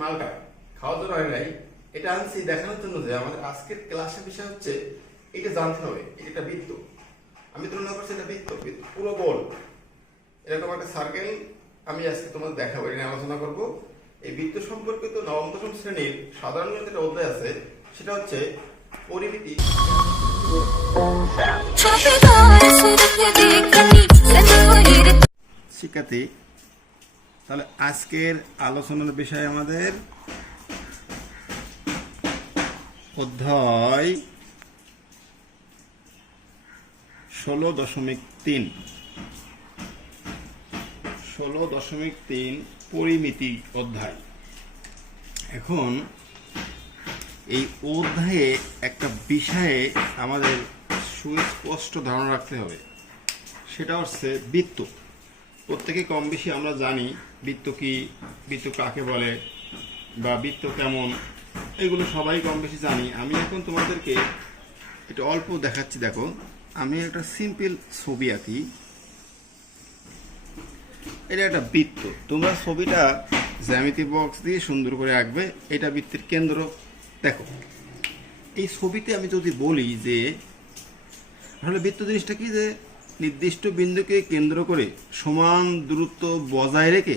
মালটা খাওয়া তো হয় নাই, এটা আনছি দেখানোর জন্য যে আমাদের আজকের ক্লাসের বিষয় হচ্ছে এটা জানতে হবে এটা বৃত্ত। আমি তুলনা করছি এটা বৃত্ত, বৃত্ত পুরো গোল এরকম একটা সার্কেল। আমি আজকে তোমাদের দেখাবো, এটা নিয়ে আলোচনা করব। এই বৃত্ত সম্পর্কিত নবম দশম শ্রেণীর সাধারণ যেটা অধ্যায় আছে সেটা হচ্ছে পরিমিতি। শিক্ষার্থী, তাহলে আজকের আলোচনার বিষয় আমাদের অধ্যায় 16.3 পরিমিতি অধ্যায়। এখন এই অধ্যায়ে একটা বিষয়ে আমাদের সুস্পষ্ট ধারণা রাখতে হবে, সেটা হচ্ছে বৃত্ত। প্রত্যেকে কম বেশি আমরা জানি বৃত্ত কি, বৃত্ত কাকে বলে বা বৃত্ত কেমন, এগুলো সবাই কম বেশি জানি। আমি এখন তোমাদেরকে এটা অল্প দেখাচ্ছি। দেখো, আমি একটা সিম্পল ছবি আঁকি, এটা একটা বৃত্ত। তোমরা ছবিটা জ্যামিতি বক্স দিয়ে সুন্দর করে আঁকবে। এটা বৃত্তের কেন্দ্র। দেখো, এই ছবিতে আমি যদি বলি যে আসলে বৃত্ত জিনিসটা কি, যে নির্দিষ্ট বিন্দুকে কেন্দ্র করে সমান দূরত্ব বজায় রেখে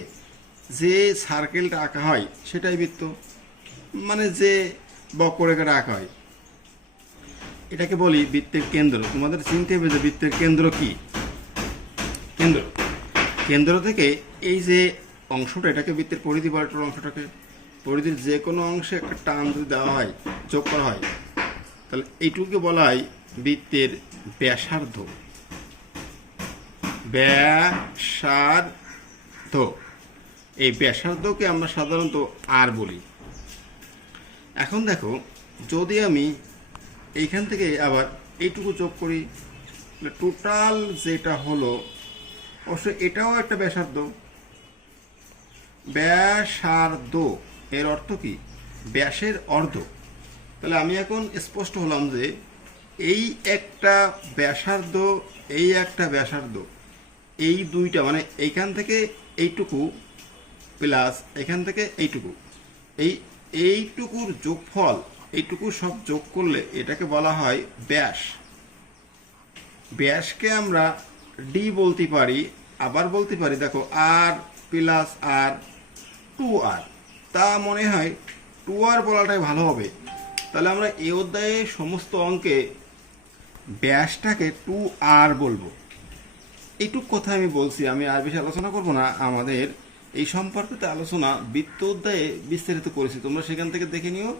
যে সার্কেলটা আঁকা হয় সেটাই বৃত্ত, মানে যে বক্ররেখাটা আঁকা হয় এটাকে বলি বৃত্তের কেন্দ্র। তোমাদের চিনতে হবে যে বৃত্তের কেন্দ্র কি। কেন্দ্র থেকে এই যে অংশটা, এটাকে বৃত্তের পরিধি বলে। অংশটাকে পরিধির যে কোনো অংশে একটা টান যদি দেওয়া হয়, যোগ করা হয়, তাহলে এইটুকুকে বলা হয় বৃত্তের ব্যাসার্ধ। এই ব্যাসার্ধকে আমরা সাধারণত আর বলি। এখন দেখো, যদি আমি এইখান থেকে আবার এইটুকু যোগ করি, টোটাল যেটা হলো, অবশ্যই এটাও একটা ব্যাসার্ধ। এর অর্থ কি? ব্যাসের অর্ধ। তাহলে আমি এখন স্পষ্ট হলাম যে এই একটা ব্যাসার্ধ, এই একটা ব্যাসার্ধ, এই দুইটা মানে এইখান থেকে এইটুকু প্লাস এখান থেকে এইটুকু, এইটুকুর যোগফল, এইটুকু সব যোগ করলে এটাকে বলা হয় ব্যাস। ব্যাসকে আমরা ডি বলতে পারি, আবার বলতে পারি দেখো আর প্লাস আর 2r। তা মনে হয় 2r বলাটাই ভালো হবে। তাহলে আমরা এই অধ্যায়ে সমস্ত অঙ্কে ব্যাসটাকে 2r বলবো। এইটুক কথা আমি বলছি, আমি আর বেশি আলোচনা করব না। আমাদের এই সম্পর্কিত আলোচনা বৃত্ত অধ্যায়ে বিস্তারিত করেছি, তোমরা সেখান থেকে দেখে নিও।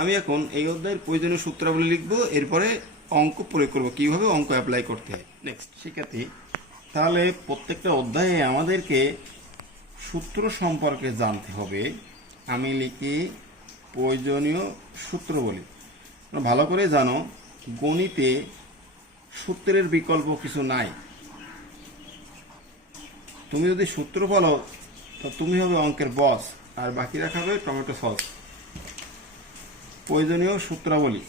আমি এখন এই অধ্যায়ের প্রয়োজনীয় সূত্রাবলী লিখবো, এরপরে অঙ্ক প্রয়োগ করবো, কীভাবে অঙ্ক অ্যাপ্লাই করতে হয়। নেক্সট শিক্ষার্থী, তাহলে প্রত্যেকটা অধ্যায়ে আমাদেরকে সূত্র সম্পর্কে জানতে হবে। আমি লিখি প্রয়োজনীয় সূত্র বলি। ভালো করে জানো, গণিতে সূত্রের বিকল্প কিছু নাই। তুমি যদি সূত্র বলো তো তুমি হবে অঙ্কের বস, আর বাকিরা খাবে টমেটো সস। প্রয়োজনীয় সূত্রাবলী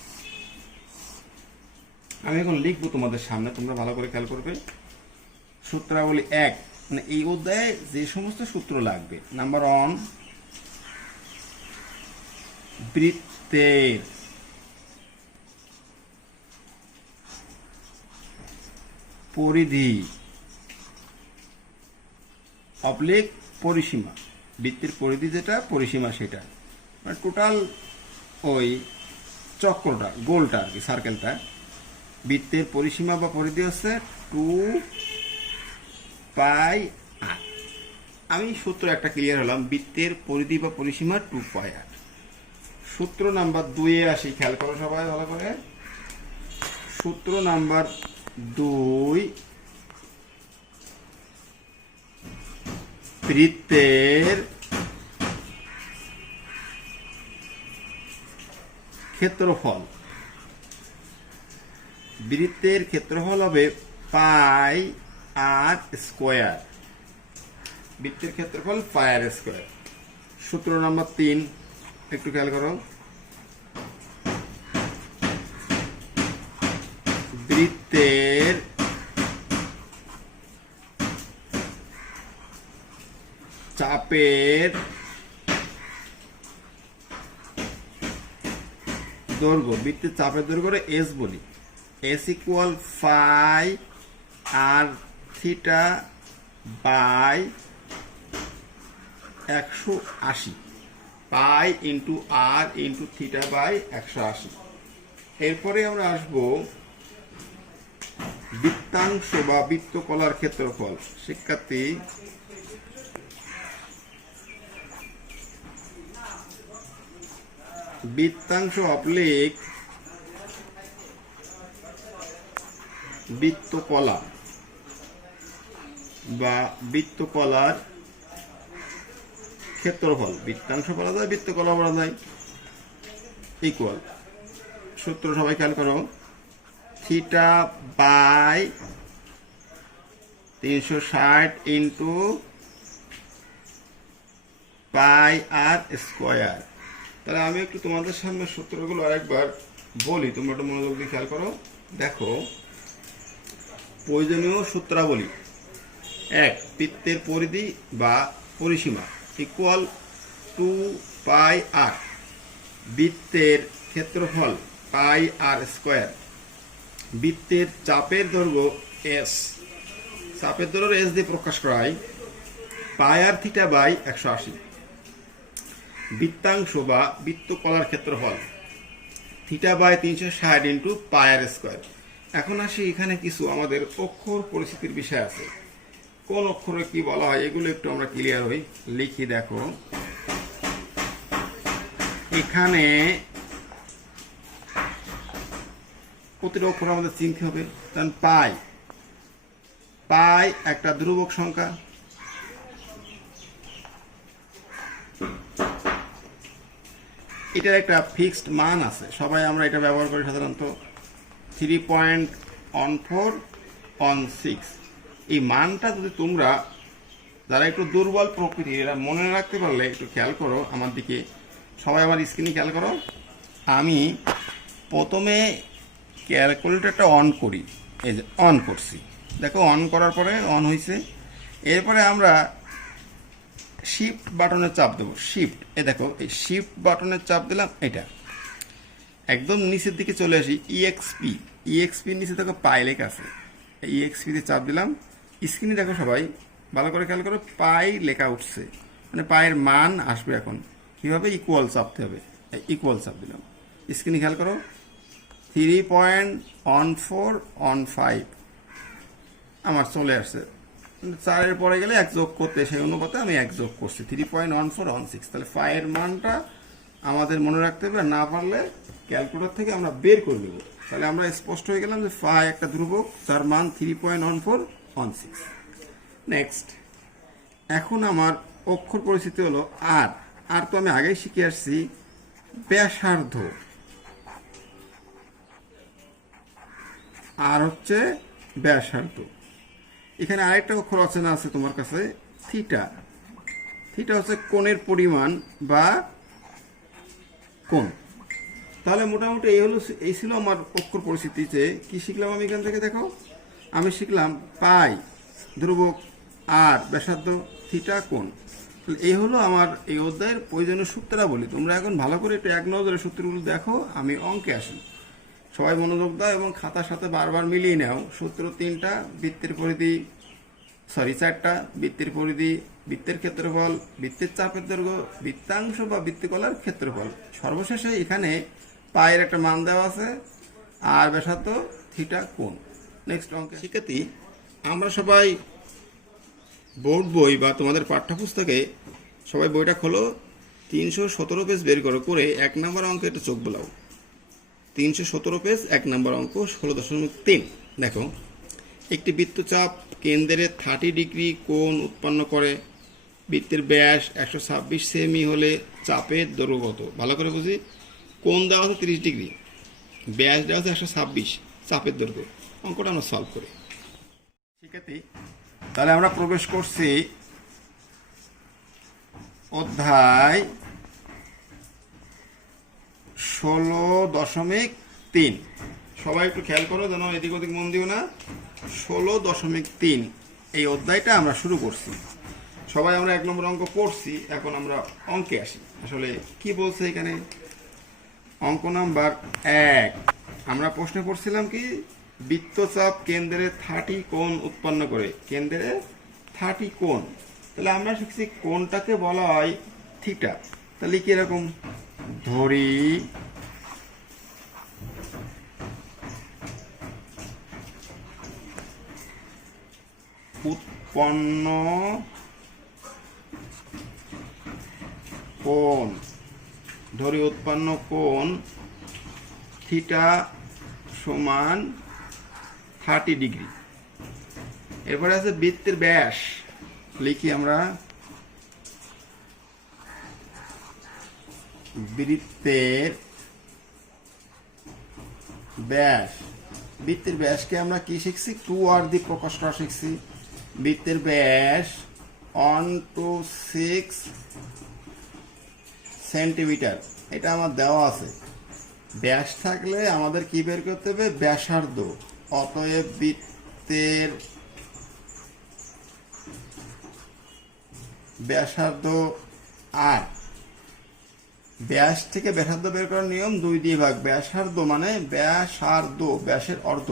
আমি এখন লিখবো তোমাদের সামনে, তোমরা ভালো করে খেয়াল করবে। সূত্রাবলী 1, মানে এই অধ্যায়ে যে সমস্ত সূত্র লাগবে। নাম্বার 1, বৃত্তের পরিধি অবলিক পরিসীমা। বৃত্তের পরিধি যেটা, পরিসীমা সেটা, মানে টোটাল ওই চক্রটা, গোলটা আর কি, সার্কেলটা। বৃত্তের পরিসীমা বা পরিধি হচ্ছে 2πr। আমি সূত্র একটা ক্লিয়ার হলাম, বৃত্তের পরিধি বা পরিসীমা 2πr। সূত্র নাম্বার 2-এ আসি, খেয়াল করো সবাই ভালো করে। সূত্র নাম্বার 2, বৃত্তের ক্ষেত্রফল। বৃত্তের ক্ষেত্রফল হবে πr²। বৃত্তের ক্ষেত্রফল πr²। সূত্র নাম্বার 3, একটু খেয়াল করো। বৃত্তের চাপের দৈর্ঘ্য, বৃত্তের চাপের দৈর্ঘ্য এস বলি, S equal phi r theta by 180, pi into r into theta by 180। এরপরে আমরা আসবো বৃত্তাংশ বা বৃত্তকলার ক্ষেত্রফল। শিক্ষার্থী, বৃত্তাংশ অবলিক বৃত্তকলা বা বৃত্তকলার ক্ষেত্রফল, বৃত্তাংশ বলা যায়, বৃত্তকলা বলা যায়, ইকুয়াল সূত্র সবাই খেয়াল করো, theta by 360 into pi r square. তাহলে আমি একটু তোমাদের সামনে সূত্রগুলো আরেকবার বলি, তোমরা একটু মনোযোগ দিয়ে খেয়াল করো। দেখো, প্রয়োজনীয় সূত্রাবলী: 1, বৃত্তের পরিধি বা পরিসীমা ইকুয়াল 2 পাই আর, বৃত্তের ক্ষেত্রফল পাই আর স্কোয়ার, বৃত্তের চাপের দৈর্ঘ্য এস, চাপের দৈর্ঘ্য এস দিয়ে প্রকাশ করা হয়, পাই আর থিটা বাই 180। বৃত্তাংশ বা বৃত্তকলার ক্ষেত্রফল theta by 360 into pi r square. এখন আসি, এখানে কিছু আমাদের অক্ষর পরিস্থিতির বিষয় আছে। কোন অক্ষরে কি বলা হয় এগুলো একটু আমরা ক্লিয়ার হই। লিখি, দেখো এখানে প্রতিটা অক্ষর আমাদের চিনতে হবে। কারণ পাই, পাই একটা ধ্রুবক সংখ্যা, এটার একটা ফিক্সড মান আছে, সবাই আমরা এটা ব্যবহার করি সাধারণত 3.1416। এই মানটা যদি তোমরা যারা একটু দুর্বল প্রকৃতির এরা মনে রাখতে পারলে একটু খেয়াল করো আমার দিকে, সবাই আমার স্ক্রিনে খেয়াল করো। আমি প্রথমে ক্যালকুলেটরটা অন করি, এই যে অন করছি, দেখো অন করার পরে অন হয়েছে। এরপরে আমরা শিফট বাটনে চাপ দেবো, শিফট, এ দেখো এই শিফট বাটনের চাপ দিলাম, এটা একদম নিচের দিকে চলে আসি, ইএক্সপি, ইএক্সপির নিচে দেখো পাই লেখা আছে, ইএক্সপিতে চাপ দিলাম। স্ক্রিনে দেখো সবাই ভালো করে খেয়াল করো, পাই লেখা উঠছে, মানে পায়ের মান আসবে। এখন কিভাবে? ইকুয়াল চাপতে হবে, ইকুয়াল চাপ দিলাম। স্ক্রিনে খেয়াল করো 3.1415 আমার চলে আসছে। 4-এর পরে গেলে 1 যোগ করতে, সেই অনুপাতে আমি 1 যোগ করছি, 3.1416। তাহলে পায়ের মানটা আমাদের মনে রাখতে হবে, না পারলে ক্যালকুলেটর থেকে আমরা বের করে নেব। তাহলে আমরা স্পষ্ট হয়ে গেলাম যে পাই একটা ধ্রুবক, তার মান 3.1416। নেক্সট, এখন আমার অক্ষর পরিস্থিতি হলো আর। আর তো আমি আগেই শিখে আসছি, ব্যাসার্ধ, আর হচ্ছে ব্যাসার্ধ। এখানে আরেকটা অক্ষর অচেনা আছে তোমার কাছে, থিটা। থিটা হচ্ছে কোণের পরিমাণ বা কোণ। তাহলে মোটামুটি এই ছিল আমার অক্ষর পরিস্থিতি। যে কি শিখলাম আমি এখান থেকে? দেখো, আমি শিখলাম পাই ধ্রুবক, আর ব্যাসার্ধ, থিটা, কোণ। এই হলো আমার এই অধ্যায়ের প্রয়োজনীয় সূত্রাবলী। তোমরা এখন ভালো করে একটু এক নজরে সূত্রগুলো দেখো, আমি অঙ্কে আসি। সবাই মনোযোগ দাও এবং খাতার সাথে বারবার মিলিয়ে নাও। সূত্র 3টা, বৃত্তের পরিধি, 4টা, বৃত্তের পরিধি, বৃত্তের ক্ষেত্রফল, বৃত্তের চাপের দৈর্ঘ্য, বৃত্তাংশ বা বৃত্তকলার ক্ষেত্রফল। সর্বশেষে এখানে পায়ের একটা মান দেওয়া আছে, আর ব্যাসার্ধ, থিটা, কোণ। নেক্সট অঙ্কে শিক্ষার্থী, আমরা সবাই বোর্ড বই বা তোমাদের পাঠ্যপুস্তকে সবাই বইটা খোলো, 317 পেজ বের করো, করে 1 নম্বর অঙ্কে একটা চোখ বোলাও। 317 পেজ 1 নম্বর অঙ্ক 16.3। দেখো, একটি বৃত্তচাপ কেন্দ্রে 30 ডিগ্রি কোণ উৎপন্ন করে। বৃত্তের ব্যাস 126 সেমি হলে চাপের দৈর্ঘ্য কত? ভালো করে বুঝি, কোণ দেওয়া আছে 30 ডিগ্রি, ব্যাস দেওয়া আছে 126, চাপের দৈর্ঘ্য। অঙ্কটা আমরা সলভ করি। শিক্ষার্থী, তাহলে আমরা প্রবেশ করছি অধ্যায় 16.3। সবাই একটু খেয়াল করো, যেন এদিক ওদিক মন দিও না। 16.3 এই অধ্যায়টা আমরা শুরু করছি। সবাই আমরা 1 নম্বর অঙ্ক পড়ছি, এখন আমরা অঙ্কে আসি। আসলে কি বলছে এখানে? অঙ্ক নাম্বার 1। আমরা প্রশ্নে পড়ছিলাম কি, বৃত্তচাপ কেন্দ্রে 30 কোণ উৎপন্ন করে। কেন্দ্রে 30 কোণ, তাহলে আমরা শিখছি কোণটাকে বলা হয় থিটা। তাহলে কি এরকম ধরি উৎপন্ন কোণ, ধরি উৎপন্ন কোণ থিটা সমান 30 ডিগ্রি। এরপরে আছে বৃত্তের ব্যাস। লিখি আমরা বৃত্তের ব্যাস। বৃত্তের ব্যাসকে আমরা কি শিখছি, 2r দিয়ে প্রকাশ করা শিখছি। বৃত্তের ব্যাস 1 to 6 সেন্টিমিটার, এটা আমার দেওয়া আছে। ব্যাস থাকলে আমাদের কি বের করতে হবে, ব্যাসার্ধ। অতএব বৃত্তের ব্যাসার্ধ আর ব্যাস থেকে ব্যাসার্ধ বের করার নিয়ম 2 দিয়ে ভাগ। ব্যাসার্ধ মানে ব্যাসার্ধ, ব্যাসের অর্ধ।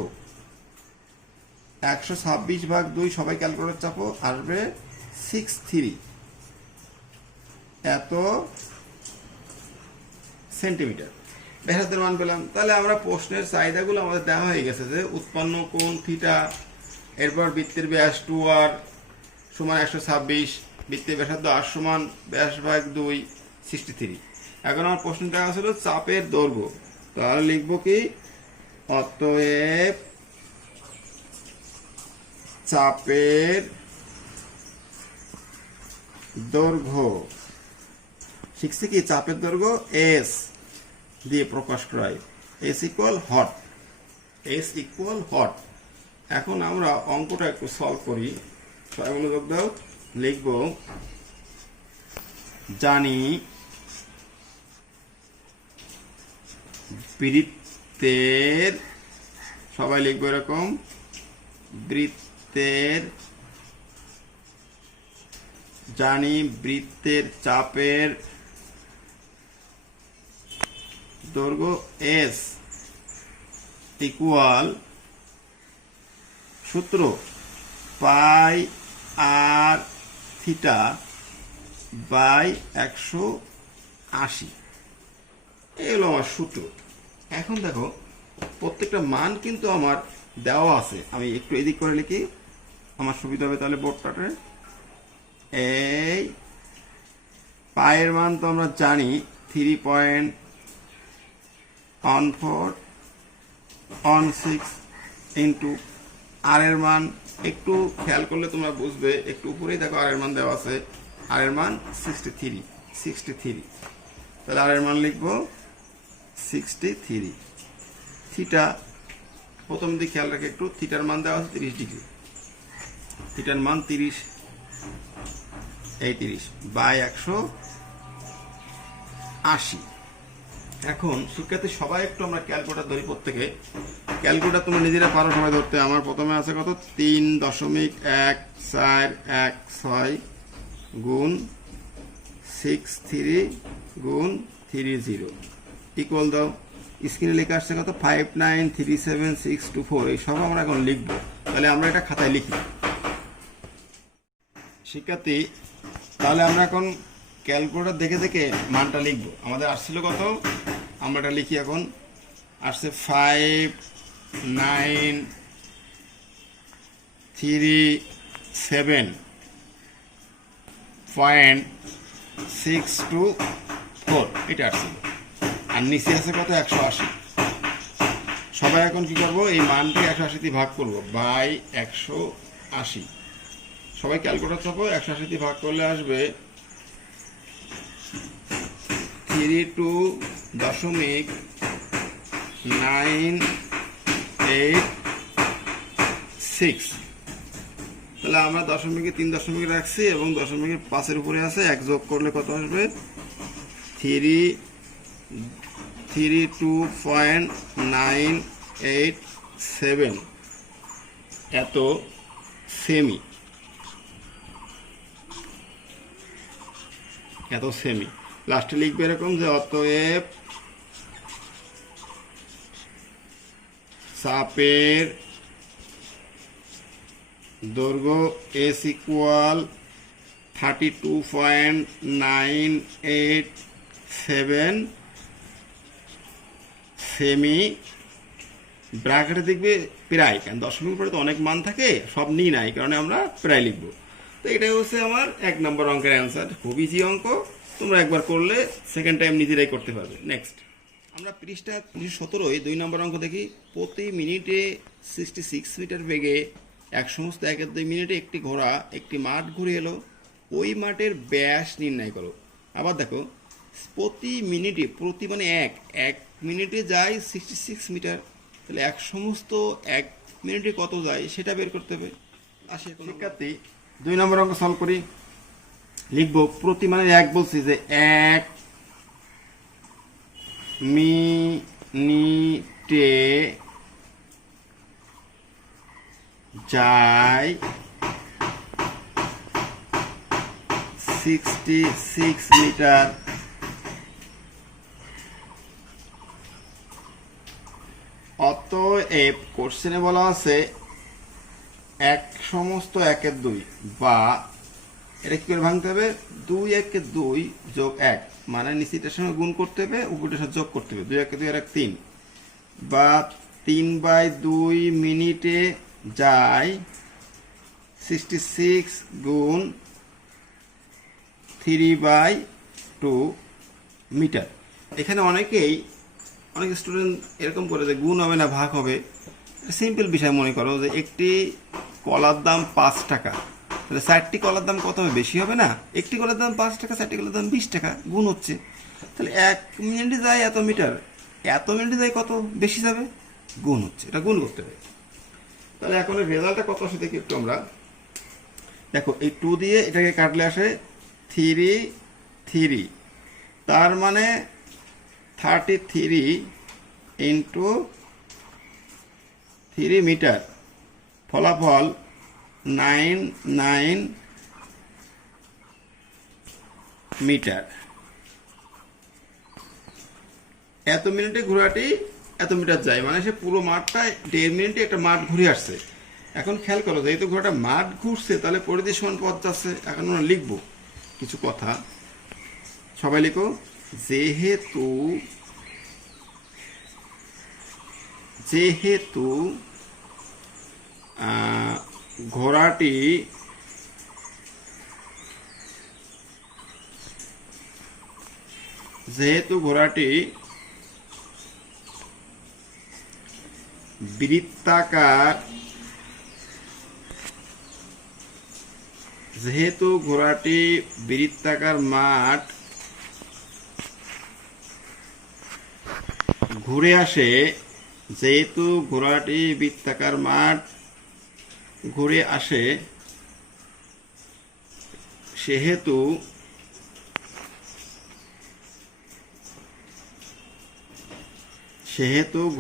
126 ভাগ 2, সবাই ক্যালকুলেটর চাপো, আসবে 63 এত সেন্টিমিটার। ব্যাসার্ধের মান পেলাম। তাহলে আমরা প্রশ্নের চাহিদাগুলো আমাদের দেওয়া হয়ে গেছে, যে উৎপন্ন কোণ থিটা, এরপর বৃত্তের ব্যাস 2r সমান 126, বৃত্তের ব্যাসার্ধ r সমান ব্যাস ভাগ 2 63। এখন আমার প্রশ্নটা ছিল চাপের দৈর্ঘ্য। তাহলে লিখবো কি, অতএব চাপের দৈর্ঘ্য। শিখছি কি, চাপের দৈর্ঘ্য এস দিয়ে প্রকাশ করা হয়। S equal hot, S equal hot. এখন আমরা অঙ্কটা একটু সলভ করি, সবাই মনোযোগ দাও। লিখব জানি বৃত্তের, সবাই লিখবো এরকম, বৃত্তের, জানি বৃত্তের চাপের দৈর্ঘ্য এস ইকুয়াল, সূত্র পাই আর থিটা বাই 180। এই হলো আমার সূত্র। এখন দেখো প্রত্যেকটা মান কিন্তু আমার দেওয়া আছে। আমি একটু এদিক করে লিখি, আমার সুবিধা হবে তাহলে বোর্ডটাতে। এই পায়ের মান তো আমরা জানি 3.1416 ইন্টু আর এর মান একটু খেয়াল করলে তোমরা বুঝবে, একটু উপরেই দেখো আর এর মান দেওয়া আছে। আর এর মান 63। তাহলে আর এর মান লিখবো 63। থিটা প্রথম দিকে খেয়াল রাখে একটু, থিটার মান দেওয়া আছে 30 ডিগ্রি। থিটার মান 30 বাই 180। এখন শিক্ষার্থী সবাই একটু আমরা ক্যালকুলেটর ধরি, প্রত্যেকে ক্যালকুলেটর তোমরা নিজেরা পারো সবাই ধরতে। আমার প্রথমে আছে কত, 3.1416 গুণ 63 গুণ 30 ইকুয়াল দাও। স্ক্রিনে লেখা আসছে কত, 5937624। এই সব আমরা এখন লিখবো। তাহলে আমরা এটা খাতায় লিখি শিক্ষার্থী। তাহলে আমরা এখন ক্যালকুলেটর দেখে দেখে মানটা লিখবো। আমাদের আসছিল কত, আমরা এটা লিখি এখন। আসছে 5937.624, এটা আসছিল। আর নিচে আছে কত, 180। সবাই এখন কি করবো, এই মানটি 180 দিয়ে ভাগ করবো বাই 180। সবাই ক্যালকুলেটর চাপো, 180 দিয়ে ভাগ করলে আসবে 32.986। তাহলে আমরা দশমিকে 3 দশমিক রাখছি এবং দশমিকের 5-এর উপরে আছে। 1 যোগ করলে কত আসবে, 32.987 এত সেমি। লাস্টে লিখবে এরকম যে অতএব চাপের দৈর্ঘ্য এস ইকুয়াল 32.987 সেমি, ব্র্যাকেটে দেখবে প্রায়, কারণ দশমিক পরে তো অনেক মান থাকে, সব নিই না, এই কারণে আমরা প্রায় লিখবো। তো এটাই হচ্ছে আমার 1 নম্বর অঙ্কের অ্যান্সার। খুব ইজি অঙ্ক, তোমরা একবার করলে সেকেন্ড টাইম নিজেরাই করতে পারবে। নেক্সট আমরা পৃষ্ঠা 317 2 নম্বর অঙ্ক দেখি। প্রতি মিনিটে 66 মিটার বেগে এক সমস্ত 1-2 মিনিটে একটি ঘোড়া একটি মাঠ ঘুরে এলো, ওই মাঠের ব্যাস নির্ণয় করো। আবার দেখো, প্রতি মিনিটে, প্রতি মানে এক মিনিটে যায় 66 মিটার, তাহলে এক সমস্ত 1 মিনিটে কত যায় সেটা বের করতে হবে। আসে শিক্ষার্থী 2 নম্বর অঙ্ক সলভ করি। লিখবো প্রতি মানে 1 বলছি, যে 1 মিনিটে যায় 66 মিটার। অতএব কোশ্চেনে বলা আছে এক সমস্ত 1-2, বা এটা কি করে ভাঙতে হবে, 2-1-2 যোগ 1, মানে নিচেটার সঙ্গে গুণ করতে হবে, উপরটার সাথে যোগ করতে হবে, 2-1-2 আর 3, বা 3/2 মিনিটে যায় 66 গুণ 3/2 মিটার। এখানে অনেক স্টুডেন্ট এরকম করে যে গুণ হবে না ভাগ হবে। সিম্পল বিষয় মনে করো যে একটি কলার দাম 5 টাকা, তাহলে 4টি কলার দাম কত হবে, বেশি হবে না? একটি কলার দাম 5 টাকা, 4টি কলার দাম 20 টাকা, গুণ হচ্ছে। তাহলে 1 মিনিটে যায় এত মিটার, এত মিনিটে যায় কত, বেশি যাবে, গুণ হচ্ছে, এটা গুণ করতে হবে। তাহলে এখন রেজাল্টটা কত আসে দেখি একটু আমরা। দেখো এই 2 দিয়ে এটাকে কাটলে আসে 3, তার মানে 33 ইন্টু 3 মিটার, ফলাফল 99 মিটার। এত মিনিটে ঘোড়াটি এত মিটার যায়, মানে সে পুরো মাঠটা 1.5 মিনিটে একটা মাঠ ঘুরে আসছে। এখন খেয়াল করো, যেহেতু ঘোড়াটা মাঠ ঘুরছে, তাহলে পরিধি সমান পথ যাচ্ছে। এখন আমরা লিখবো কিছু কথা, সবাই লিখো। যেহেতু ঘোড়াটি বৃত্তাকার, মাঠ ঘুরে আসে, সেহেতু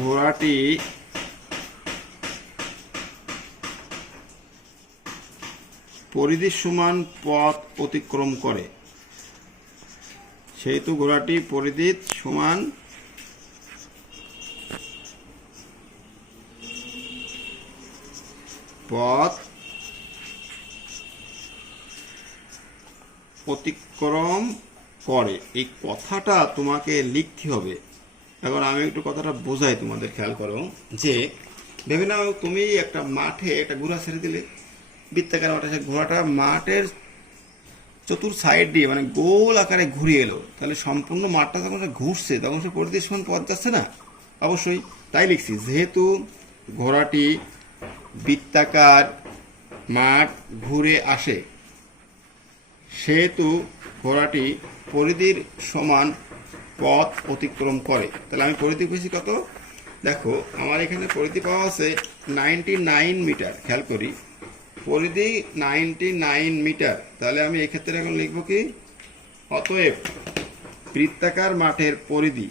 ঘোড়াটি পরিধির সমান পথ অতিক্রম করে। পরিধির সমান পথ অতিক্রম করে। এই কথাটা তোমাকে লিখতে হবে। এখন আমি একটু কথাটা বোঝাই তোমাদের, খেয়াল করো। যে ভেবে নাও তুমি একটা মাঠে একটা ঘোড়া ছেড়ে দিলে, বৃত্তাকার মাঠে, সে ঘোড়াটা মাঠের চতুর সাইড দিয়ে মানে গোল আকারে ঘুরে এলো, তাহলে সম্পূর্ণ মাঠটা যখন ঘুরছে তখন সে পরিধির সমান পথ যাচ্ছে না? অবশ্যই। তাই লিখছি, যেহেতু ঘোড়াটি বৃত্তাকার মাঠ ঘুরে আসে, সেহেতু ঘোড়াটি পরিধির সমান পথ অতিক্রম করে। তাহলে আমি পরিধি পেয়েছি কত, দেখো আমার এখানে পরিধি পাওয়া আছে 99 মিটার। খেয়াল করি, পরিধি 99 মিটার। তাহলে আমি এক্ষেত্রে এখন লিখব কি, অতএব বৃত্তাকার মাঠের পরিধি,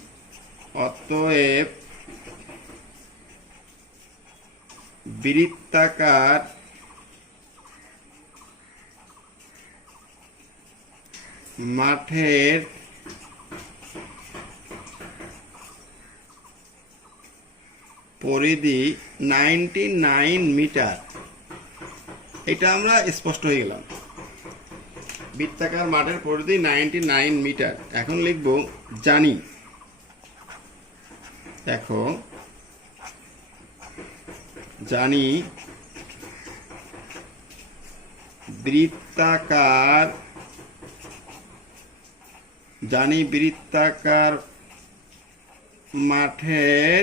বৃত্তাকার মাঠের পরিধি 99 মিটার। এটা আমরা স্পষ্ট হয়ে গেলাম। বৃত্তাকার মাঠের পরিধি 99 মিটার। এখন লিখব জানি। দেখো জানি বৃত্তাকার মাঠের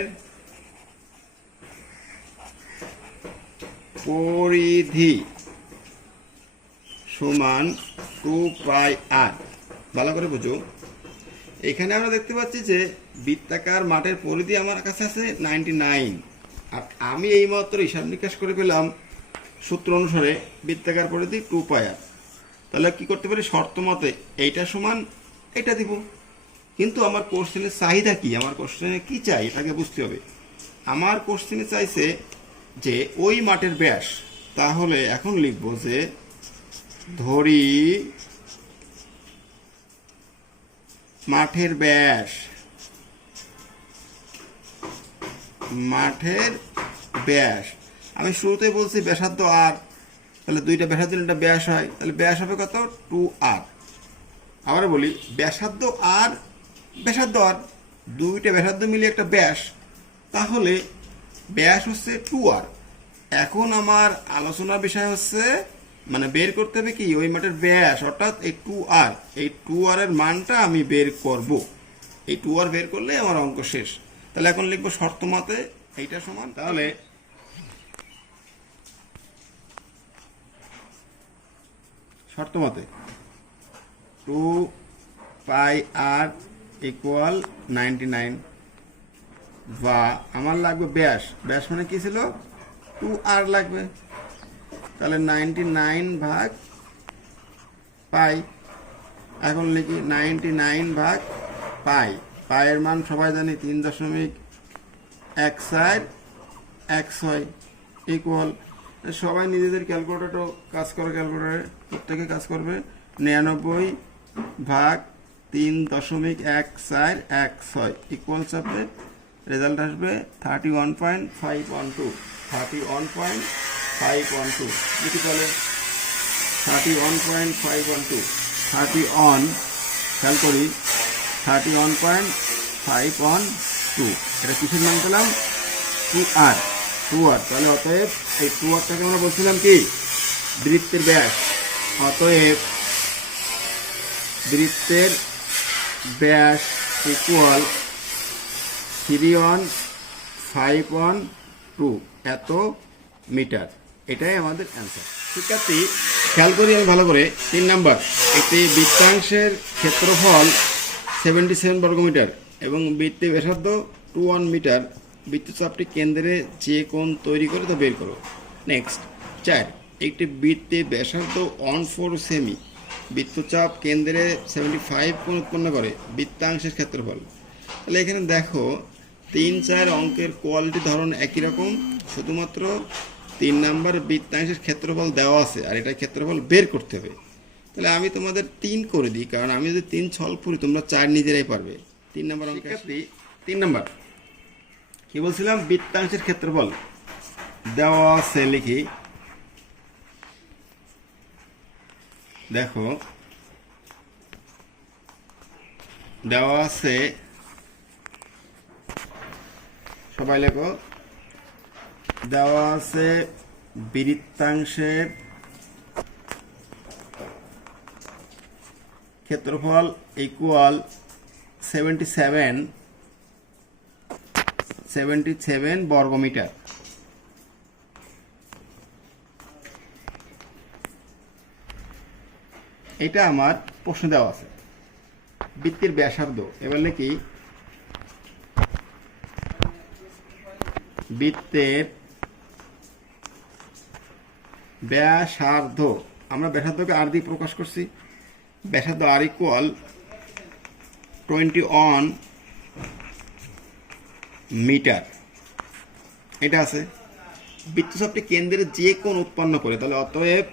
পরিধি সমান 2πr। ভালো করে বুঝো, এখানে আমরা দেখতে পাচ্ছি যে বৃত্তাকার মাঠের পরিধি আমার কাছে আছে 99, আর আমি এইমাত্র হিসাব নিকাশ করে পেলাম সূত্র অনুসারে বৃত্তাকার পরিধি 2πr। তাহলে কি করতে পারি, শর্ত মতে এইটা সমান এটা দিব। কিন্তু আমার কোশ্চেনের চাহিদা কি, আমার কোশ্চেনে কি চাই এটাকে বুঝতে হবে। আমার কোশ্চেনে চাইছে যে ওই মাঠের ব্যাস। তাহলে এখন লিখব যে ধরি মাঠের ব্যাস, আমি শুরুতে বলছি ব্যাসার্ধ আর, তাহলে দুইটা ব্যাসার্ধ একটা ব্যাস হয়, তাহলে ব্যাস হবে কত 2r। আবার বলি ব্যাসার্ধ আর দুইটা ব্যাসার্ধ মিলে একটা ব্যাস, তাহলে ব্যাস হচ্ছে 2r। এখন আমার আলোচনার বিষয় হচ্ছে মানে বের করতে হবে কি ওই মাঠের ব্যাস, অর্থাৎ এই 2r। এই 2r এর মানটা আমি বের করব। এই 2r বের করলে আমার অঙ্ক শেষ। তাহলে এখন লিখবো শর্ত মতে এইটা সমান, তাহলে শর্ত মতে 2πr ইকুয়াল 99, বা আমার লাগবে ব্যাস মানে কি ছিল 2r লাগবে। তাহলে 99 ভাগ পাই। এখন লিখি 99 ভাগ পাই। পায়ের মান সবাই জানি 3.1416 ইকুয়াল, সবাই নিজেদের ক্যালকুলেটরও কাজ করে, ক্যালকুলেটরে প্রত্যেকে কাজ করবে। 99 ভাগ 3.1416 ইকুয়াল চাপে রেজাল্ট আসবে 31.512। 31.512 লিখি তাহলে 31.512 31 খেয়াল করি 31.512। এটা কিসের মান পেলাম 2r। তাহলে অতএব এই 2rটাকে আমরা বলছিলাম কি বৃত্তের ব্যাস। অতএব বৃত্তের ব্যাস ইকুয়াল 31.512 এত মিটার। এটাই আমাদের অ্যান্সার। শিক্ষার্থী খেয়াল করি আমি ভালো করে 3 নাম্বার, একটি বৃত্তাংশের ক্ষেত্রফল 77 বর্গমিটার এবং বৃত্তের ব্যাসার্ধ 21 মিটার। বৃত্তচাপটি কেন্দ্রে যে কোণ তৈরি করে তা বের করো। নেক্সট 4, একটি বৃত্তের ব্যাসার্ধ 14 সেমি, বৃত্তচাপ কেন্দ্রে 75 কোণ উৎপন্ন করে। বৃত্তাংশের ক্ষেত্রফল। তাহলে এখানে দেখো 3-4 অঙ্কের কোয়ালিটি ধরন একই রকম, শুধুমাত্র 3 নাম্বার বৃত্তাংশের ক্ষেত্রফল দেওয়া আছে আর এটা ক্ষেত্রফল বের করতে হবে। তাহলে আমি তোমাদের 3 করে দিই, কারণ আমি যদি 3 সলভ করি তোমরা 4 নিজেরাই পারবে। 3 নাম্বার অঙ্ক 3 নাম্বার কি বলছিলাম, বৃত্তাংশের ক্ষেত্রফল দেওয়া আছে। লিখি দেখো দেওয়া আছে, সবাই লেখো দেওয়া আছে বৃত্তাংশের ক্ষেত্রফল ইকুয়াল 77 বর্গমিটার। এটা আমার প্রশ্ন দেওয়া আছে। বৃত্তের ব্যাসার্ধ, এবার লিখি বৃত্তের ব্যাসার্ধ, আমরা ব্যাসার্ধকে আর দিয়ে প্রকাশ করছি। ব্যাসার্ধ আর ইকুয়াল 21 মিটার। এটা আছে। বৃত্তচাপটি কেন্দ্রে যে কোণ উৎপন্ন করে, তাহলে অতএব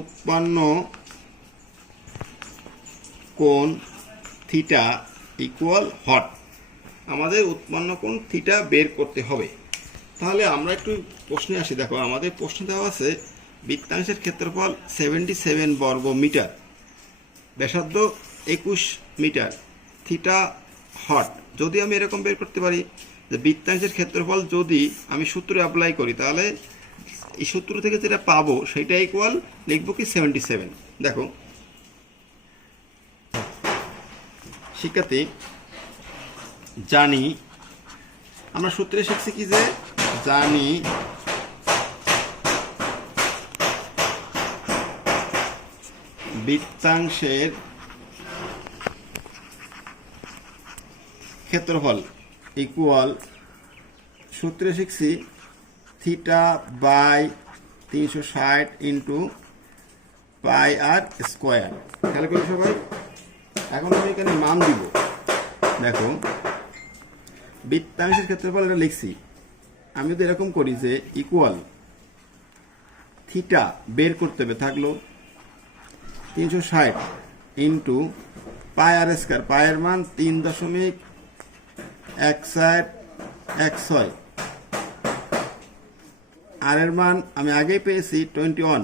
উৎপন্ন কোণ থিটা ইকুয়াল হট। আমাদের উৎপন্ন কোণ থিটা বের করতে হবে। তাহলে আমরা একটু প্রশ্নে আসি। দেখো আমাদের প্রশ্ন দেওয়া আছে বৃত্তাংশের ক্ষেত্রফল 77 বর্গ মিটার, ব্যাসার্ধ 21 মিটার, থিটা হট। যদি আমি এরকম বের করতে পারি যে বৃত্তাংশের ক্ষেত্রফল যদি আমি সূত্র অ্যাপ্লাই করি, তাহলে এই সূত্র থেকে যেটা পাবো সেটা ইকুয়াল লিখবো কি 77। দেখো শিক্ষার্থী, জানি আমরা সূত্রে শিখছি কি যে জানি বৃত্তাংশের ক্ষেত্রফল ইকুয়াল, সূত্রে শিখছি theta by 360 into pi r square. খেয়াল করি সবাই, এখন আমি এখানে মান দিব। দেখো বৃত্তাংশের ক্ষেত্রফল এটা লিখছি, আমি যদি এরকম করি যে ইকুয়াল থিটা বের করতে হবে, থাকলো 360 ইন্টু পাই আর স্কোয়ার। পায়ের মান 3.1416, আর এর মান আমি আগেই পেয়েছি 21।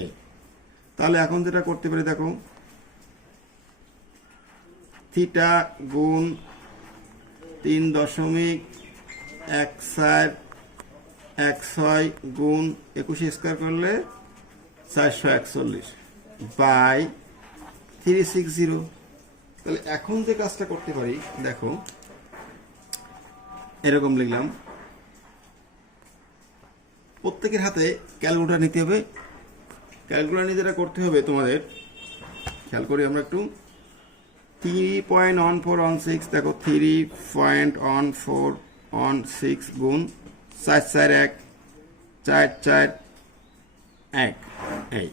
এই তাহলে এখন যেটা করতে পারি, দেখো থিটা গুণ 3.1416 গুণ 21 স্কোয়ার করলে 441 বাই 360। তাহলে এখন যে কাজটা করতে পারি, দেখো এরকম লিখলাম। প্রত্যেকের হাতে ক্যালকুলেটর নিতে হবে। ক্যালকুলেটর নিয়ে যেটা করতে হবে তোমাদের, খেয়াল করি আমরা একটু। 3.1416, দেখো 3.1416 গুণ 441 441, এই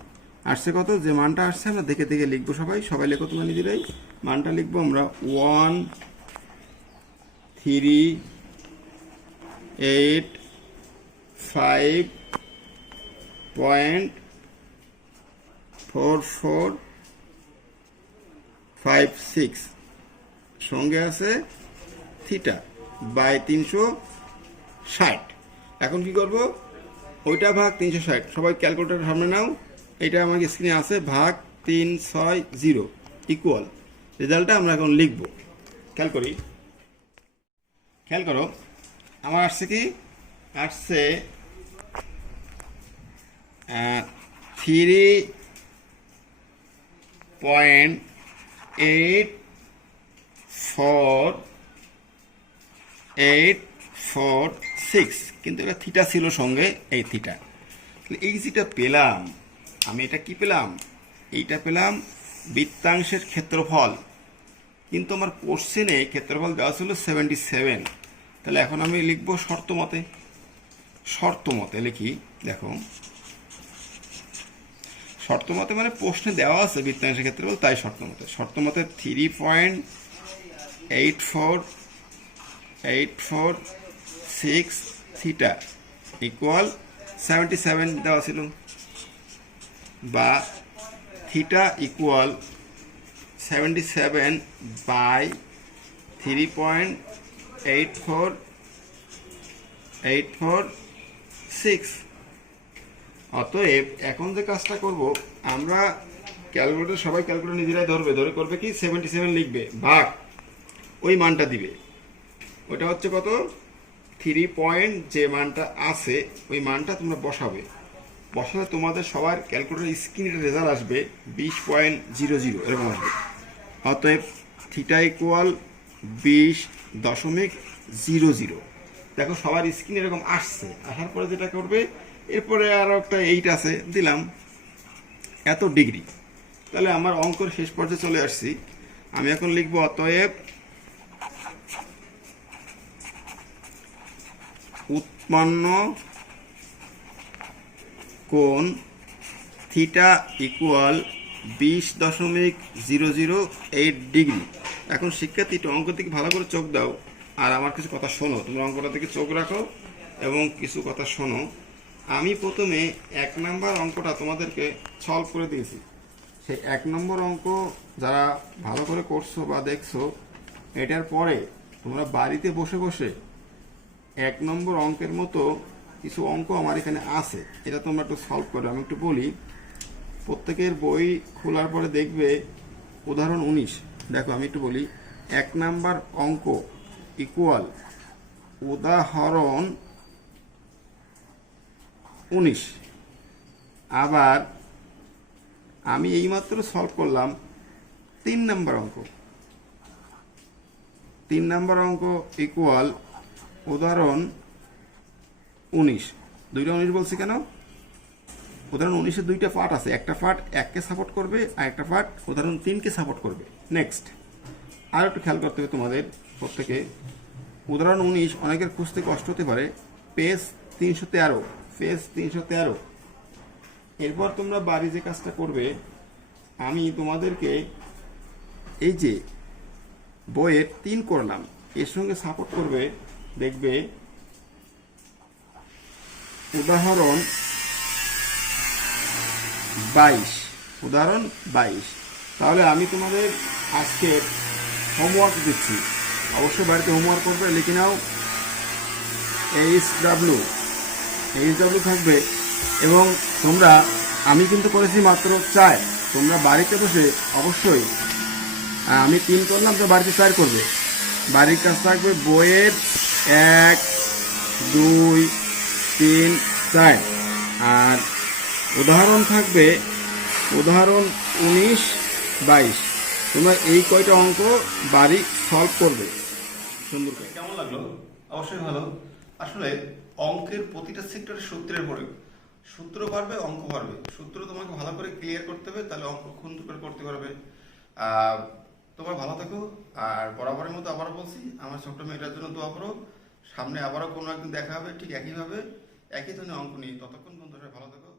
আসছে কত? যে মানটা আসছে আমরা দেখে দেখে লিখবো। সবাই লেখো তোমরা নিজেরাই। মানটা লিখবো আমরা 1385.4456, সঙ্গে আছে থিটা বাই 360। এখন কি করব? ওইটা ভাগ 360, সবাই ক্যালকুলেটর সামনে নাও। এটা আমার স্ক্রিনে আছে, ভাগ 360 ইকুয়াল। রেজাল্টটা আমরা এখন লিখব। খেয়াল করো আমার আসছে কি? আসছে 3.846, কিন্তু এটা থিটা ছিল সঙ্গে, এই থিটা। এই যেটা পেলাম আমি, এটা কি পেলাম? এইটা পেলাম বৃত্তাংশের ক্ষেত্রফল। কিন্তু আমার কোশ্চেনে ক্ষেত্রফল দেওয়া ছিল 77। তাহলে এখন আমি লিখব শর্ত মতে লিখি। দেখো শর্ত মতে মানে প্রশ্নে দেওয়া আছে বৃত্তাংশের ক্ষেত্রফল, তাই শর্ত মতে 3.846 থিটা ইকুয়াল 77 দেওয়া ছিল, বা থিটা ইকুয়াল 77 বাই 3.846। অতএব এখন যে কাজটা করব আমরা, ক্যালকুলেটর সবাই ক্যালকুলেটর নিজেরাই ধরে করবে কি 77 লিখবে, ভাগ ওই মানটা দিবে। ওটা হচ্ছে কত? 3 যে মানটা আছে ওই মানটা তোমরা বসাবে। বসালে তোমাদের সবার ক্যালকুলেটর স্ক্রিনে রেজাল্ট আসবে 20.00 এরকম আসবে। অতএব থিটা ইকুয়াল 20.00। দেখো সবার স্ক্রিনে এরকম আসছে। আসার পরে যেটা করবে, এরপরে আরও একটা 8 আছে, দিলাম এত ডিগ্রি। তাহলে আমার অঙ্কের শেষ পর্যায়ে চলে আসছি। আমি এখন লিখব অতএব উৎপন্ন কোণ থিটা ইকুয়াল 20.008 ডিগ্রি। এখন শিক্ষার্থী একটু অঙ্ক থেকে ভালো করে চোখ দাও, আর আমার কিছু কথা শোনো। তোমরা অঙ্কটা থেকে চোখ রাখো এবং কিছু কথা শোনো। আমি প্রথমে 1 নাম্বার অঙ্কটা তোমাদেরকে সলভ করে দিয়েছি। সেই 1 নম্বর অঙ্ক যারা ভালো করে করছো বা দেখছো, এটার পরে তোমরা বাড়িতে বসে বসে 1 নম্বর অঙ্কের মতো কিছু অঙ্ক আমার এখানে আছে, এটা তোমরা একটু সলভ করো। আমি একটু বলি, প্রত্যেকের বই খোলার পরে দেখবে উদাহরণ 19। দেখো আমি একটু বলি, 1 নাম্বার অঙ্ক ইকুয়াল উদাহরণ 19। আবার আমি এইমাত্র সলভ করলাম 3 নাম্বার অঙ্ক। 3 নাম্বার অঙ্ক ইকুয়াল উদাহরণ 19। দুইটা 19 বলছি কেন? উদাহরণ 19-এর দুইটা পার্ট আছে, একটা পার্ট 1-কে সাপোর্ট করবে আর একটা পার্ট উদাহরণ 3-কে সাপোর্ট করবে। নেক্সট আর একটু খেয়াল করতে হবে তোমাদের প্রত্যেকে, উদাহরণ 19 অনেকের খুঁজতে কষ্ট হতে পারে, পেজ 313, পেজ 313। এরপর তোমরা বাড়ি যে কাজটা করবে, আমি তোমাদেরকে এই যে বইয়ের 3 করলাম, এর সঙ্গে সাপোর্ট করবে, দেখবে উদাহরণ 22, উদাহরণ 22। তাহলে আমি তোমাদের আজকে হোমওয়ার্ক দিচ্ছি, অবশ্যই বাড়িতে হোমওয়ার্ক করবে, লিখে নাও। এইচডব্লিউ থাকবে। এবং তোমরা, আমি কিন্তু করেছি মাত্র 4, তোমরা বাড়িতে বসে অবশ্যই, আমি 3 করলাম তো বাড়িতে 4 করবে। বাড়ির কাজ থাকবে বইয়ের 1, 2, 3, 4, আর উদাহরণ থাকবে উদাহরণ 19, 22। তোমরা এই কয়টা অঙ্ক বাড়ি সলভ করবে সুন্দর করে। কেমন লাগলো? অবশ্যই ভালো। আসলে অঙ্কের প্রতিটা সেক্টরে সূত্রের প্রয়োগ, সূত্র পারবে অঙ্ক পারবে, সূত্র তোমাকে ভালো করে ক্লিয়ার করতে হবে, তাহলে অঙ্ক সুন্দর করে করতে পারবে। তোমরা ভালো থাকো, আর বরাবরের মতো আবারও বলছি, আমার ছোট্ট মেয়েটার জন্য দোয়া করো। সামনে আবারও কোনো একদিন দেখা হবে ঠিক একইভাবে, একই ধরনের অঙ্ক নিয়ে। ততক্ষণ বন্ধুরা ভালো থাকো।